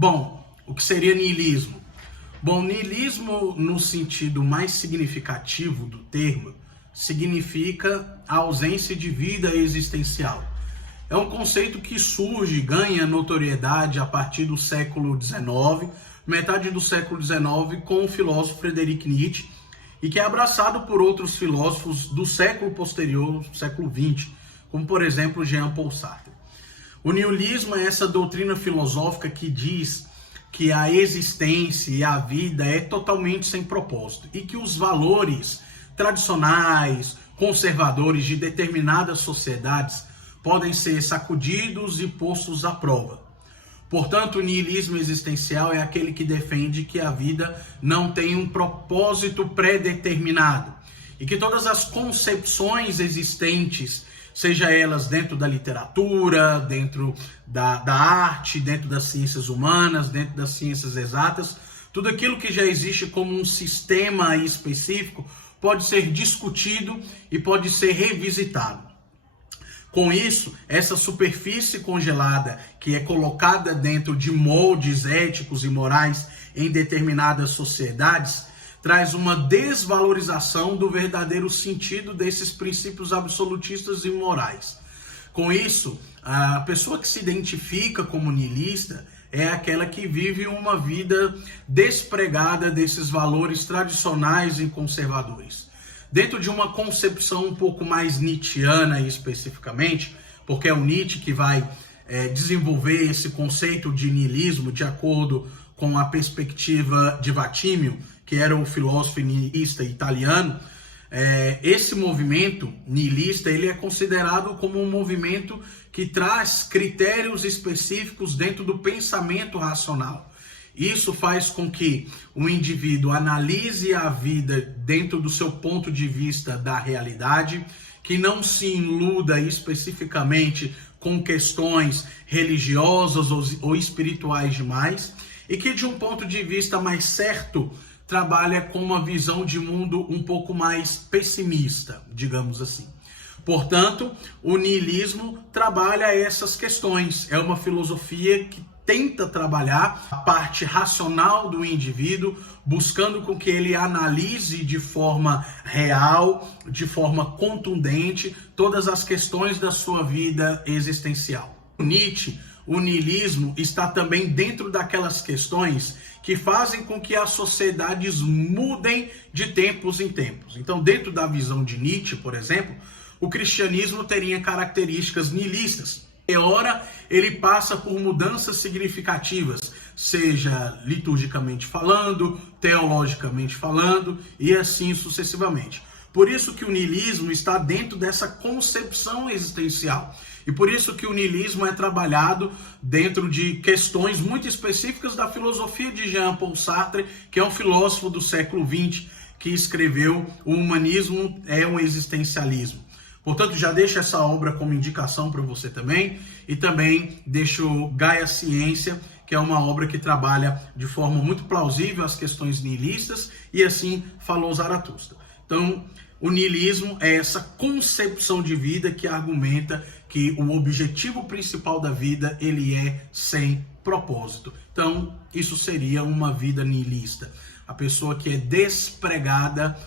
Bom, o que seria niilismo? Bom, niilismo, no sentido mais significativo do termo, significa a ausência de vida existencial. É um conceito que surge, ganha notoriedade a partir do século XIX, metade do século XIX, com o filósofo Friedrich Nietzsche, e que é abraçado por outros filósofos do século posterior, século XX, como, por exemplo, Jean-Paul Sartre. O niilismo é essa doutrina filosófica que diz que a existência e a vida é totalmente sem propósito e que os valores tradicionais, conservadores de determinadas sociedades podem ser sacudidos e postos à prova. Portanto, o niilismo existencial é aquele que defende que a vida não tem um propósito pré-determinado e que todas as concepções existentes, seja elas dentro da literatura, dentro da arte, dentro das ciências humanas, dentro das ciências exatas, tudo aquilo que já existe como um sistema específico pode ser discutido e pode ser revisitado. Com isso, essa superfície congelada que é colocada dentro de moldes éticos e morais em determinadas sociedades traz uma desvalorização do verdadeiro sentido desses princípios absolutistas e morais. Com isso, a pessoa que se identifica como niilista é aquela que vive uma vida despregada desses valores tradicionais e conservadores. Dentro de uma concepção um pouco mais nietzschiana especificamente, porque é o Nietzsche que vai desenvolver esse conceito de niilismo de acordo com a perspectiva de Vatimio, que era um filósofo niilista italiano. Esse movimento niilista ele é considerado como um movimento que traz critérios específicos dentro do pensamento racional. Isso faz com que o indivíduo analise a vida dentro do seu ponto de vista da realidade, que não se iluda especificamente com questões religiosas ou espirituais demais, e que de um ponto de vista mais certo, trabalha com uma visão de mundo um pouco mais pessimista, digamos assim. Portanto, o niilismo trabalha essas questões. É uma filosofia que tenta trabalhar a parte racional do indivíduo, buscando com que ele analise de forma real, de forma contundente, todas as questões da sua vida existencial. Nietzsche, o niilismo está também dentro daquelas questões que fazem com que as sociedades mudem de tempos em tempos. Então, dentro da visão de Nietzsche, por exemplo, o cristianismo teria características niilistas. E ora, ele passa por mudanças significativas, seja liturgicamente falando, teologicamente falando e assim sucessivamente. Por isso que o niilismo está dentro dessa concepção existencial. E por isso que o niilismo é trabalhado dentro de questões muito específicas da filosofia de Jean-Paul Sartre, que é um filósofo do século XX, que escreveu O Humanismo é um Existencialismo. Portanto, já deixo essa obra como indicação para você também. E também deixo Gaia Ciência, que é uma obra que trabalha de forma muito plausível as questões niilistas, e assim falou Zaratustra. Então, o niilismo é essa concepção de vida que argumenta que o objetivo principal da vida ele é sem propósito. Então, isso seria uma vida niilista. A pessoa que é despregada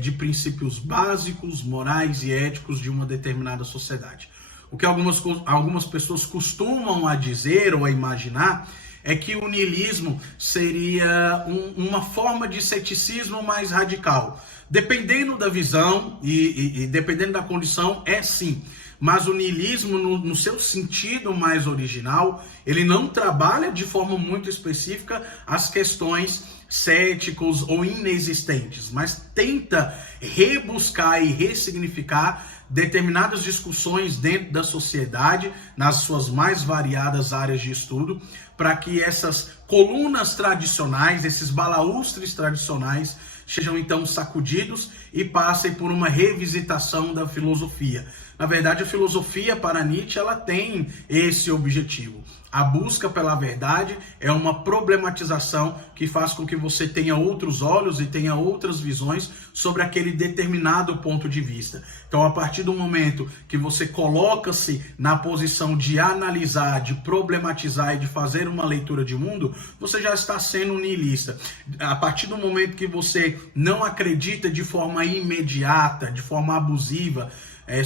de princípios básicos, morais e éticos de uma determinada sociedade. O que algumas pessoas costumam a dizer ou a imaginar é que o niilismo seria uma forma de ceticismo mais radical. Dependendo da visão e dependendo da condição, é sim. Mas o niilismo, no seu sentido mais original, ele não trabalha de forma muito específica as questões céticos ou inexistentes, mas tenta rebuscar e ressignificar determinadas discussões dentro da sociedade, nas suas mais variadas áreas de estudo, para que essas colunas tradicionais, esses balaústres tradicionais, sejam então sacudidos e passem por uma revisitação da filosofia. Na verdade, a filosofia para Nietzsche ela tem esse objetivo. A busca pela verdade é uma problematização que faz com que você tenha outros olhos e tenha outras visões sobre aquele determinado ponto de vista. Então, a partir do momento que você coloca-se na posição de analisar, de problematizar e de fazer uma leitura de mundo, você já está sendo um niilista. A partir do momento que você não acredita de forma imediata, de forma abusiva,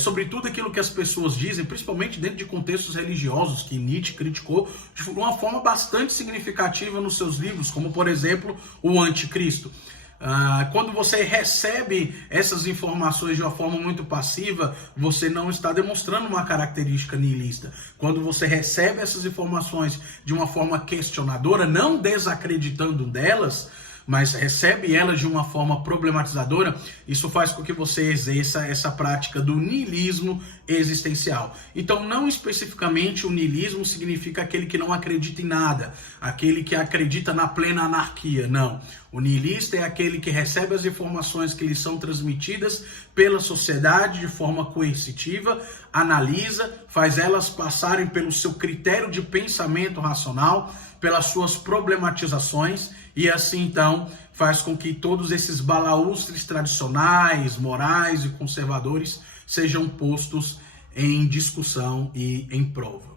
sobre tudo aquilo que as pessoas dizem, principalmente dentro de contextos religiosos, que Nietzsche criticou de uma forma bastante significativa nos seus livros, como, por exemplo, o Anticristo. Quando você recebe essas informações de uma forma muito passiva, você não está demonstrando uma característica niilista. Quando você recebe essas informações de uma forma questionadora, não desacreditando delas, mas recebe elas de uma forma problematizadora, isso faz com que você exerça essa prática do niilismo existencial. Então, não especificamente o niilismo significa aquele que não acredita em nada, aquele que acredita na plena anarquia, não. O niilista é aquele que recebe as informações que lhe são transmitidas pela sociedade de forma coercitiva, analisa, faz elas passarem pelo seu critério de pensamento racional, pelas suas problematizações, e assim então faz com que todos esses balaústres tradicionais, morais e conservadores sejam postos em discussão e em prova.